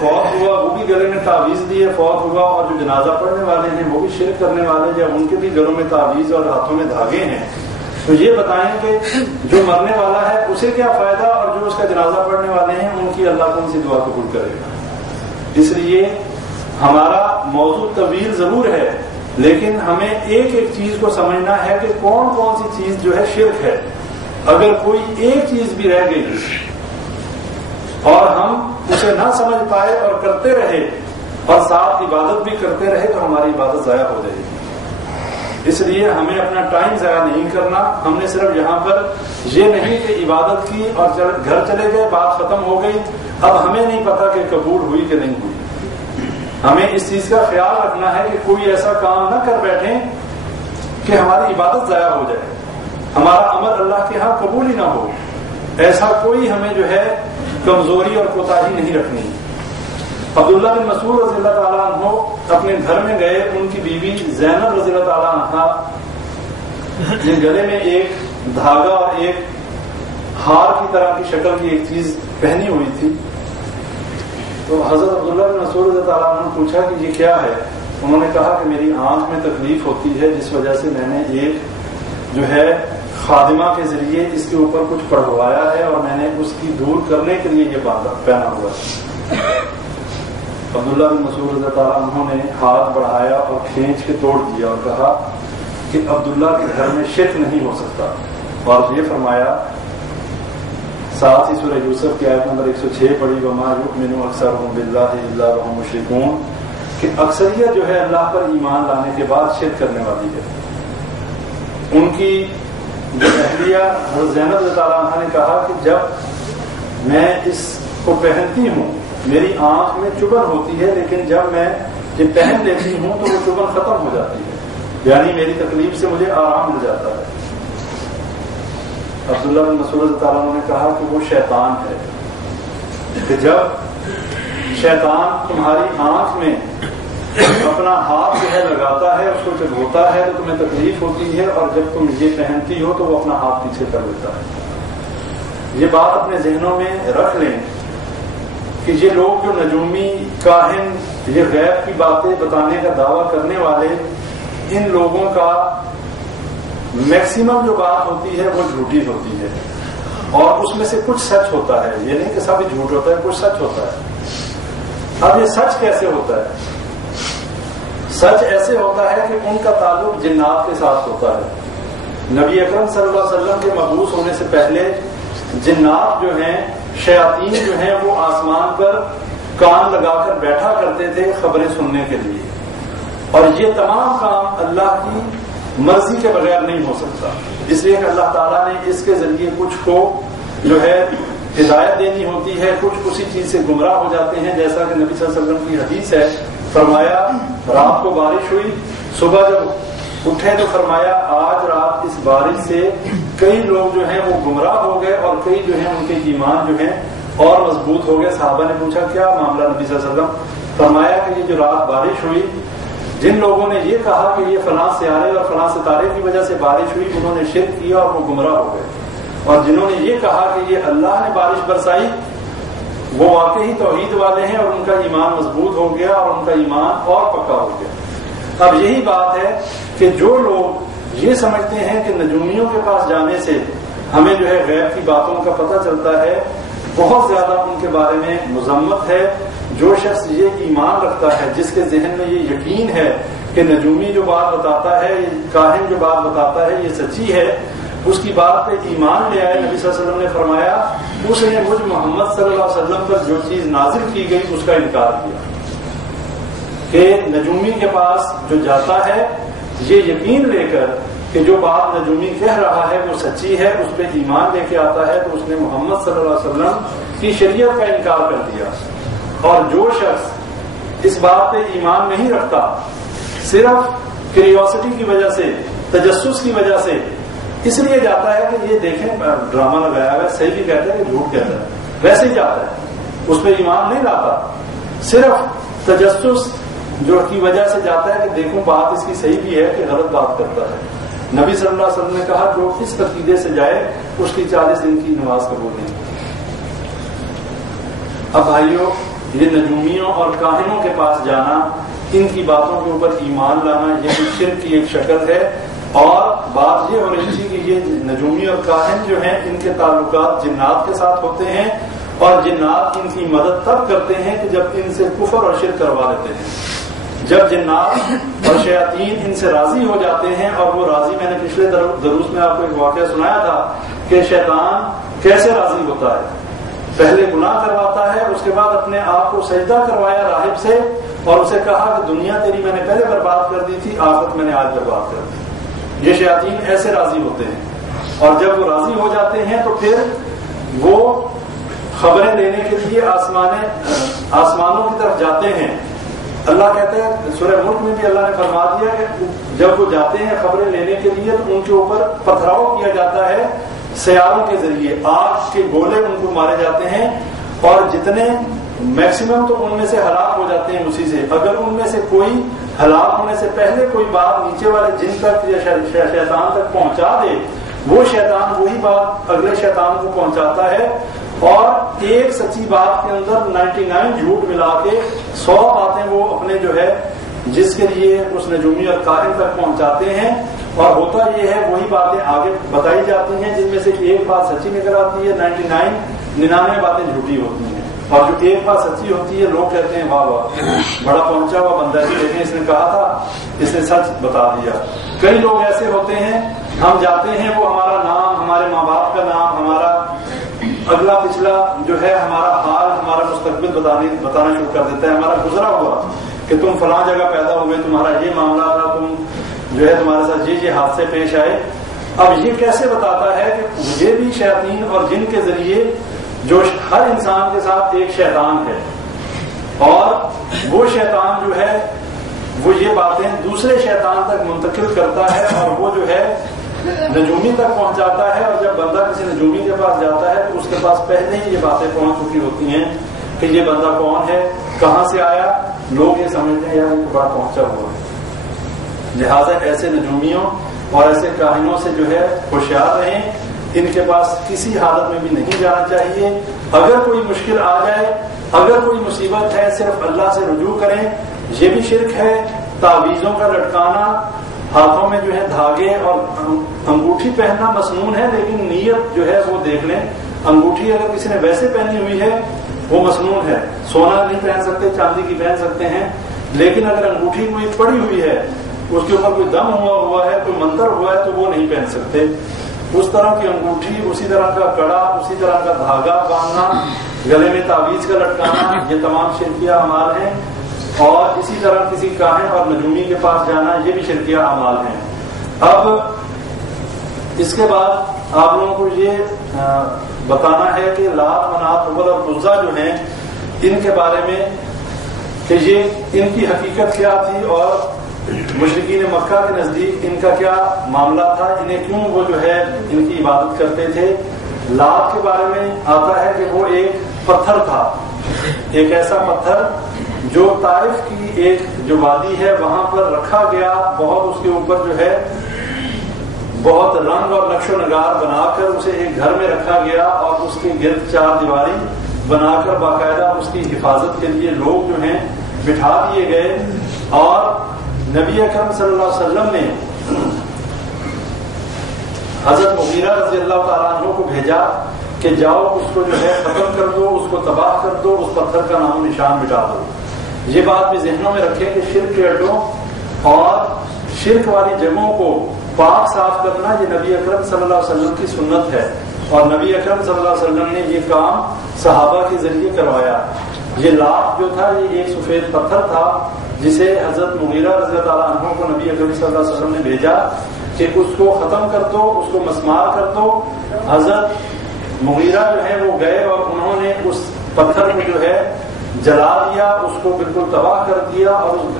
فوت ہوا وہ بھی گلے میں تعویذ دیے فوت ہوا، اور جو جنازہ پڑھنے والے ہیں وہ بھی شرک کرنے والے ہیں، ان کے بھی گلوں میں تعویذ اور ہاتھوں میں دھاگے ہیں، تو یہ بتائیں کہ جو مرنے والا ہے اسے کیا فائدہ، اور جو اس کا جنازہ پڑھنے والے ہیں ان کی اللہ کون سی دعا قبول کرے گا؟ اس لیے ہمارا موضوع طویل ضرور ہے، لیکن ہمیں ایک ایک چیز کو سمجھنا ہے کہ کون کون سی چیز جو ہے شرک ہے۔ اگر کوئی ایک چیز بھی رہ گئی اور ہم اسے نہ سمجھ پائے اور کرتے رہے اور ساتھ عبادت بھی کرتے رہے تو ہماری عبادت ضائع ہو جائے گی۔ اس لیے ہمیں اپنا ٹائم ضائع نہیں کرنا۔ ہم نے صرف یہاں پر یہ نہیں کہ عبادت کی اور گھر چلے گئے، بات ختم ہو گئی، اب ہمیں نہیں پتا کہ قبول ہوئی کہ نہیں ہوئی۔ ہمیں اس چیز کا خیال رکھنا ہے کہ کوئی ایسا کام نہ کر بیٹھیں کہ ہماری عبادت ضائع ہو جائے، ہمارا عمل اللہ کے ہاں قبول ہی نہ ہو۔ ایسا کوئی ہمیں جو ہے کمزوری اور کوتاہی نہیں رکھنی۔ عبداللہ بن مسعود رضی اللہ تعالیٰ عنہ اپنے گھر میں گئے، ان کی بیوی زینب رضی اللہ تعالیٰ عنہ جن گلے میں ایک دھاگا اور ایک ہار کی طرح کی شکل کی ایک چیز پہنی ہوئی تھی، تو حضرت عبداللہ بن مسعود رضی اللہ تعالیٰ عنہ نے پوچھا کہ یہ کیا ہے؟ انہوں نے کہا کہ میری آنکھ میں تکلیف ہوتی ہے، جس وجہ سے میں نے ایک جو ہے خادمہ کے ذریعے اس کے اوپر کچھ پڑھوایا ہے اور میں نے اس کی دور کرنے کے لیے یہ پہنا ہوا ہے۔ عبداللہ بن مسعود رضی اللہ عنہ انہوں نے ہاتھ بڑھایا اور کھینچ کے توڑ دیا اور کہا کہ عبداللہ کے گھر میں شرک نہیں ہو سکتا، اور یہ فرمایا، ساتھ ہی سورہ یوسف کی آیت نمبر 106 پڑھی، وما یؤمن اکثرهم باللہ الا وهم مشرکون، کہ اکثریت جو ہے اللہ پر ایمان لانے کے بعد شرک کرنے والی ہے۔ ان کی جو اہلیہ حضرت زینب رضی اللہ عنہا نے کہا کہ جب میں اس کو پہنتی ہوں میری آنکھ میں چبھن ہوتی ہے، لیکن جب میں یہ پہن لیتی ہوں تو وہ چبھن ختم ہو جاتی ہے، یعنی میری تکلیف سے مجھے آرام مل جاتا ہے۔ عبداللہ بن مسعود رضی اللہ عنہ نے کہا کہ وہ شیطان ہے، کہ جب شیطان تمہاری آنکھ میں اپنا ہاتھ جو ہے لگاتا ہے، اس کو جب ہوتا ہے تو تمہیں تکلیف ہوتی ہے، اور جب تم یہ پہنتی ہو تو وہ اپنا ہاتھ پیچھے کر لیتا ہے۔ یہ بات اپنے ذہنوں میں رکھ لیں کہ یہ لوگ جو نجومی، کاہن، یہ غیب کی باتیں بتانے کا دعویٰ کرنے والے، ان لوگوں کا میکسیمم جو بات ہوتی ہے وہ جھوٹی ہوتی ہے، اور اس میں سے کچھ سچ ہوتا ہے، یہ نہیں کہ سب جھوٹ ہوتا ہے، کچھ سچ ہوتا ہے۔ اب یہ سچ کیسے ہوتا ہے؟ سچ ایسے ہوتا ہے کہ ان کا تعلق جنات کے ساتھ ہوتا ہے۔ نبی اکرم صلی اللہ علیہ وسلم کے مبعوث ہونے سے پہلے جنات جو ہیں، شیاطین جو ہیں، وہ آسمان پر کان لگا کر بیٹھا کرتے تھے خبریں سننے کے لیے، اور یہ تمام کام اللہ کی مرضی کے بغیر نہیں ہو سکتا، اس لیے کہ اللہ تعالیٰ نے اس کے ذریعے کچھ کو جو ہے ہدایت دینی ہوتی ہے، کچھ اسی چیز سے گمراہ ہو جاتے ہیں، جیسا کہ نبی صلی اللہ علیہ وسلم کی حدیث ہے، فرمایا رات کو بارش ہوئی، صبح جب اٹھے تو فرمایا آج رات اس بارش سے کئی لوگ جو ہیں وہ گمراہ ہو گئے، اور کئی جو ہیں ان کے ایمان جو ہیں اور مضبوط ہو گئے۔ صحابہ نے پوچھا کیا معاملہ نبی صلی اللہ علیہ وسلم؟ فرمایا کہ یہ جو رات بارش ہوئی، جن لوگوں نے یہ کہا کہ یہ فلاں سیارے اور فلاں ستارے کی وجہ سے بارش ہوئی، انہوں نے شرک کیا اور وہ گمراہ ہو گئے، اور جنہوں نے یہ کہا کہ یہ اللہ نے بارش برسائی، وہ واقعی توحید والے ہیں اور ان کا ایمان مضبوط ہو گیا اور ان کا ایمان اور پکا ہو گیا۔ اب یہی بات ہے کہ جو لوگ یہ سمجھتے ہیں کہ نجومیوں کے پاس جانے سے ہمیں جو ہے غیب کی باتوں کا پتہ چلتا ہے، بہت زیادہ ان کے بارے میں مذمت ہے۔ جو شخص یہ ایمان رکھتا ہے، جس کے ذہن میں یہ یقین ہے کہ نجومی جو بات بتاتا ہے، کاہن جو بات بتاتا ہے یہ سچی ہے، اس کی بات پہ ایمان لے آئے۔ نبی صلی اللہ علیہ وسلم نے فرمایا اس نے مجھ محمد صلی اللہ علیہ وسلم پر جو چیز نازل کی گئی اس کا انکار کیا، کہ نجومی کے پاس جو جاتا ہے یہ یقین لے کر کہ جو بات نجومی کہہ رہا ہے وہ سچی ہے، اس پہ ایمان لے کے آتا ہے، تو اس نے محمد صلی اللہ علیہ وسلم کی شریعت کا انکار کر دیا۔ اور جو شخص اس بات پہ ایمان نہیں رکھتا، صرف کیوریوسٹی کی وجہ سے، تجسس کی وجہ سے اس لیے جاتا ہے کہ یہ دیکھیں ڈرامہ لگایا ہوا ہے، صحیح بھی کہتا ہے کہ جھوٹ کہتا ہے، ویسے ہی جاتا ہے، اس پہ ایمان نہیں لاتا، صرف تجسس جو کی وجہ سے جاتا ہے کہ دیکھوں بات اس کی صحیح بھی ہے کہ غلط بات کرتا ہے۔ نبی صلی اللہ علیہ وسلم نے کہا جو اس عقیدے سے جائے اس کی 40 دن کی نماز قبول نہیں۔ اب بھائیو، یہ نجومیوں اور کاہنوں کے پاس جانا، ان کی باتوں کے اوپر ایمان لانا، یہ بھی شرک کی ایک شکل ہے۔ اور بات یہ ہو رہی تھی کہ یہ نجومی اور کاہن جو ہیں ان کے تعلقات جنات کے ساتھ ہوتے ہیں، اور جنات ان کی مدد تب کرتے ہیں کہ جب ان سے کفر اور شرک کروا لیتے ہیں۔ جب جنات اور شیاطین ان سے راضی ہو جاتے ہیں، اور وہ راضی، میں نے پچھلے دروس میں آپ کو ایک واقعہ سنایا تھا کہ شیطان کیسے راضی ہوتا ہے۔ پہلے گناہ کرواتا ہے، اس کے بعد اپنے آپ کو سجدہ کروایا راہب سے، اور اسے کہا کہ دنیا تیری میں نے پہلے برباد کر دی تھی، آخرت میں نے آج برباد کر دی۔ یہ شیاطین ایسے راضی ہوتے ہیں، اور جب وہ راضی ہو جاتے ہیں تو پھر وہ خبریں لینے کے لیے آسمانوں کی طرف جاتے ہیں۔ اللہ کہتے ہیں سورہ ملک میں بھی اللہ نے فرما دیا کہ جب وہ جاتے ہیں خبریں لینے کے لیے تو ان کے اوپر پتھراؤ کیا جاتا ہے سیاروں کے ذریعے، آگ کے گولے ان کو مارے جاتے ہیں، اور جتنے میکسیمم تو ان میں سے ہلاک ہو جاتے ہیں اسی سے۔ اگر ان میں سے کوئی ہلاک ہونے سے پہلے کوئی بات نیچے والے جن تک یا شیطان تک پہنچا دے، وہ شیطان وہی بات اگلے شیطان کو پہنچاتا ہے، اور ایک سچی بات کے اندر 99 جھوٹ ملا کے 100 باتیں وہ اپنے جو ہے جس کے لیے اس نجومی اور کاہن تک پہنچاتے ہیں، اور ہوتا یہ ہے وہی باتیں آگے بتائی جاتی ہیں جن میں سے ایک بات سچی نکل آتی ہے، 99 باتیں جھوٹی ہوتی ہیں، اور جو ایک بات سچی ہوتی ہے لوگ کہتے ہیں واہ واہ بڑا پہنچا ہوا بندہ ہے، لیکن اس نے کہا تھا، اس نے سچ بتا دیا۔ کئی لوگ ایسے ہوتے ہیں، ہم جاتے ہیں، وہ ہمارا نام، ہمارے ماں باپ کا نام، ہمارا اگلا پچھلا جو ہے ہمارا حال، ہمارا مستقبل بتانا شروع کر دیتا ہے، ہمارا گزرا ہوا کہ تم فلاں جگہ پیدا ہوئے، تمہارا یہ معاملہ تھا، تم جو ہے تمہارے ساتھ یہ حادثے پیش آئے۔ اب یہ کیسے بتاتا ہے کہ یہ بھی شیاطین اور جن کے ذریعے جو ہر انسان کے ساتھ ایک شیطان ہے، اور وہ شیطان جو ہے وہ یہ باتیں دوسرے شیطان تک منتقل کرتا ہے، اور وہ جو ہے نجومی تک پہنچاتا ہے، اور جب بندہ کسی نجومی کے پاس جاتا ہے تو اس کے پاس پہلے ہی یہ باتیں پہنچ چکی ہوتی ہیں کہ یہ بندہ کون ہے، کہاں سے آیا، لوگ یہ سمجھتے ہیں یار ان کے بعد پہنچا ہوا ہے۔ لہٰذا ایسے نجومیوں اور ایسے کاہنوں سے جو ہے ہوشیار رہیں، ان کے پاس کسی حالت میں بھی نہیں جانا چاہیے۔ اگر کوئی مشکل آ جائے، اگر کوئی مصیبت ہے، صرف اللہ سے رجوع کریں۔ یہ بھی شرک ہے، تعویذوں کا لٹکانا، ہاتھوں میں جو ہے دھاگے اور انگوٹھی پہننا مسنون ہے، لیکن نیت جو ہے وہ دیکھ لیں۔ انگوٹھی اگر کسی نے ویسے پہنی ہوئی ہے وہ مسنون ہے، سونا نہیں پہن سکتے، چاندی کی پہن سکتے ہیں، لیکن اگر انگوٹھی کوئی پڑی ہوئی ہے، اس کے اوپر کوئی دم ہوا ہے، کوئی منتر ہوا ہے، تو وہ نہیں پہن سکتے۔ اس طرح کی انگوٹھی، اسی طرح کا کڑا، اسی طرح کا دھاگا باندھنا، گلے میں تعویذ کا لٹکانا، یہ تمام شرکیہ اعمال ہیں، اور اسی طرح کسی کاہن اور نجومی کے پاس جانا، یہ بھی شرکیہ اعمال ہیں۔ اب اس کے بعد آپ لوگوں کو یہ بتانا ہے کہ لات، منات، حبل اور عزیٰ جو ہیں ان کے بارے میں کہ یہ ان کی حقیقت کیا تھی، اور مشرکین مکہ کے نزدیک ان کا کیا معاملہ تھا، انہیں کیوں وہ جو ہے ان کی عبادت کرتے تھے۔ لات کے بارے میں آتا ہے کہ وہ ایک پتھر تھا، ایک ایسا پتھر جو طائف کی ایک جو وادی ہے وہاں پر رکھا گیا، بہت اس کے اوپر جو ہے بہت رنگ اور نقش و نگار بنا کر اسے ایک گھر میں رکھا گیا، اور اس کے گرد 4 دیواری بنا کر باقاعدہ اس کی حفاظت کے لیے لوگ جو ہیں بٹھا دیے گئے، اور نبی اکرم صلی اللہ علیہ وسلم نے حضرت مغیرہ رضی اللہ تعالیٰ عنہ کو بھیجا کہ جاؤ اس کو جو ہے ختم کر دو، اس کو تباہ کر دو، اس پتھر کا نام و نشان مٹا دو۔ یہ بات بھی ذہنوں میں رکھیں کہ شرک کے اڈوں اور شرک والی جگہوں کو پاک صاف کرنا یہ نبی اکرم صلی اللہ علیہ وسلم کی سنت ہے، اور نبی اکرم صلی اللہ علیہ وسلم نے یہ کام صحابہ کے ذریعے کروایا۔ یہ لات جو تھا یہ ایک سفید پتھر تھا جسے حضرت مغیرہ رضی اللہ عنہ کو نبی اکرم صلی اللہ علیہ وسلم نے بھیجا کہ اس کو ختم کر دو، اس کو مسمار کر دو۔ حضرت مغیرہ جو ہے وہ گئے اور انہوں نے اس پتھر کو جو ہے جلا دیا، اس کو بالکل تباہ کر دیا، اور اس